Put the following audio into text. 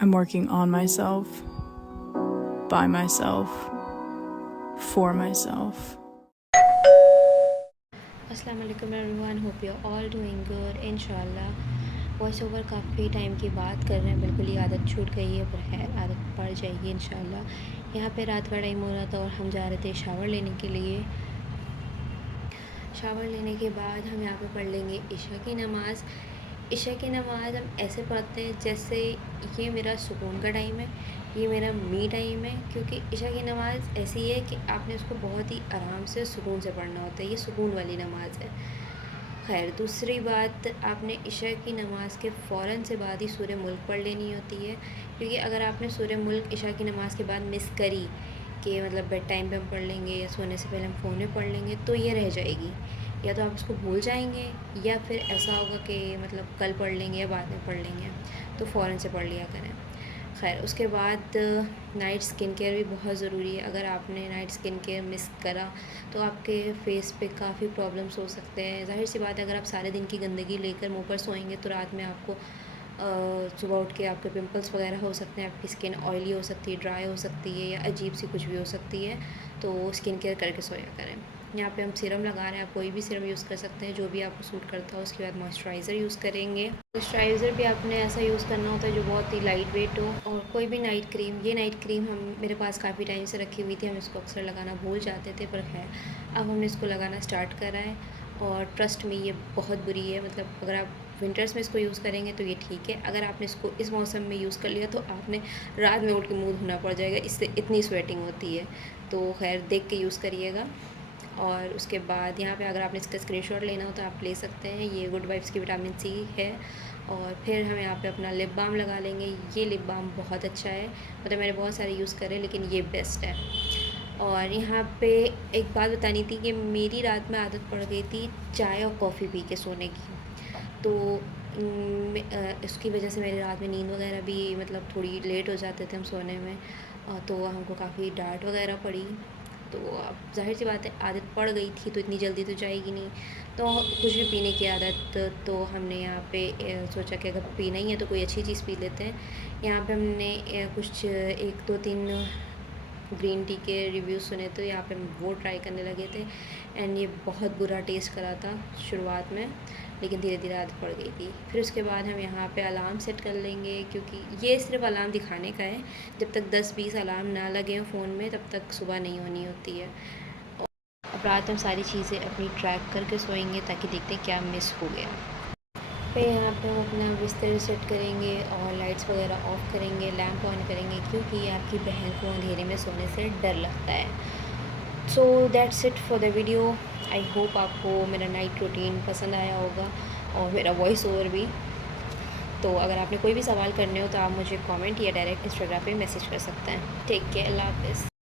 I'm working on myself, by myself, for myself. अस्सलाम वालेकुम everyone, hope you all doing good इंशाल्लाह। Voice over काफ़ी time की बात कर रहे हैं, बिल्कुल ही आदत छूट गई है, पर है आदत पड़ जाएगी इंशाल्लाह। यहाँ पे रात का टाइम हो रहा था और हम जा रहे थे शावर लेने के लिए। शावर लेने के बाद हम यहाँ पे पढ़ लेंगे इशा की नमाज़। इशा की नमाज़ हम ऐसे पढ़ते हैं जैसे ये मेरा सुकून का टाइम है, ये मेरा मी टाइम है, क्योंकि इशा की नमाज़ ऐसी है कि आपने उसको बहुत ही आराम से सुकून से पढ़ना होता है। ये सुकून वाली नमाज़ है। खैर, दूसरी बात, आपने इशा की नमाज़ के फ़ौरन से बाद ही सूरह मुल्क पढ़ लेनी होती है, क्योंकि अगर आपने सूरह मुल्क इशा की नमाज़ के बाद मिस करी कि मतलब बेड टाइम पे हम पढ़ लेंगे या सोने से पहले हम फ़ोन में पढ़ लेंगे, तो ये रह जाएगी। या तो आप उसको भूल जाएंगे या फिर ऐसा होगा कि मतलब कल पढ़ लेंगे या बाद में पढ़ लेंगे, तो फ़ौरन से पढ़ लिया करें। खैर, उसके बाद नाइट स्किन केयर भी बहुत ज़रूरी है। अगर आपने नाइट स्किन केयर मिस करा तो आपके फेस पे काफ़ी प्रॉब्लम्स हो सकते हैं। ज़ाहिर सी बात है, अगर आप सारे दिन की गंदगी लेकर मुँह पर सोएंगे तो रात में आपको सुबह उठ के आपके पिंपल्स वगैरह हो सकते हैं, आपकी स्किन ऑयली हो सकती है, ड्राई हो सकती है या अजीब सी कुछ भी हो सकती है। तो स्किन केयर करके सोया करें। यहाँ पे हम सीरम लगा रहे हैं, आप कोई भी सीरम यूज़ कर सकते हैं जो भी आपको सूट करता हो। उसके बाद मॉइस्चराइज़र यूज़ करेंगे। मॉइस्चराइज़र भी आपने ऐसा यूज़ करना होता है जो बहुत ही लाइट वेट हो। और कोई भी नाइट क्रीम, ये नाइट क्रीम हम मेरे पास काफ़ी टाइम से रखी हुई थी, हम इसको अक्सर लगाना भूल जाते थे, पर है अब हमने इसको लगाना स्टार्ट करा है। और ट्रस्ट में ये बहुत बुरी है, मतलब अगर आप विंटर्स में इसको यूज़ करेंगे तो ये ठीक है। अगर आपने इसको इस मौसम में यूज़ कर लिया तो आपने रात में उठ के मुँह धोना पड़ जाएगा, इससे इतनी स्वेटिंग होती है। तो खैर, देख के यूज़ करिएगा। और उसके बाद यहाँ पे अगर आपने इसका स्क्रीनशॉट लेना हो तो आप ले सकते हैं। ये गुड वाइब्स की विटामिन सी है। और फिर हम यहाँ पे अपना लिप बाम लगा लेंगे। ये लिप बाम बहुत अच्छा है, मतलब मैंने बहुत सारे यूज़ करे लेकिन ये बेस्ट है। और यहाँ पे एक बात बतानी थी कि मेरी रात में आदत पड़ गई थी चाय और कॉफ़ी पी के सोने की, तो इसकी वजह से मेरी रात में नींद वगैरह भी मतलब थोड़ी लेट हो जाते थे हम सोने में। तो हमको काफ़ी डांट वगैरह पड़ी। तो अब ज़ाहिर सी बात है, आदत पड़ गई थी तो इतनी जल्दी तो जाएगी नहीं। तो कुछ भी पीने की आदत, तो हमने यहाँ पे सोचा कि अगर पीना ही है तो कोई अच्छी चीज़ पी लेते हैं। यहाँ पे हमने कुछ 1-2-3 ग्रीन टी के रिव्यूज़ सुने, तो यहाँ पे हम वो ट्राई करने लगे थे। एंड ये बहुत बुरा टेस्ट करा था शुरुआत में, लेकिन धीरे धीरे आदत पड़ गई थी। फिर उसके बाद हम यहाँ पे अलार्म सेट कर लेंगे, क्योंकि ये सिर्फ अलार्म दिखाने का है। जब तक 10-20 अलार्म ना लगे हों फ़ोन में, तब तक सुबह नहीं होनी होती है। और अब रात हम सारी चीज़ें अपनी ट्रैक करके सोएंगे ताकि देखते हैं क्या मिस हो गया। फिर यहाँ पे हम अपना बिस्तर सेट करेंगे और लाइट्स वगैरह ऑफ़ करेंगे, लैंप ऑन करेंगे, क्योंकि आपकी बहन को अंधेरे में सोने से डर लगता है। So that's it for the video. I hope आपको मेरा नाइट रूटीन पसंद आया होगा और मेरा वॉइस ओवर भी। तो अगर आपने कोई भी सवाल करने हो तो आप मुझे कमेंट या डायरेक्ट इंस्टाग्राम पे मैसेज कर सकते हैं। टेक केयर, अल्लाह हाफ़िज़।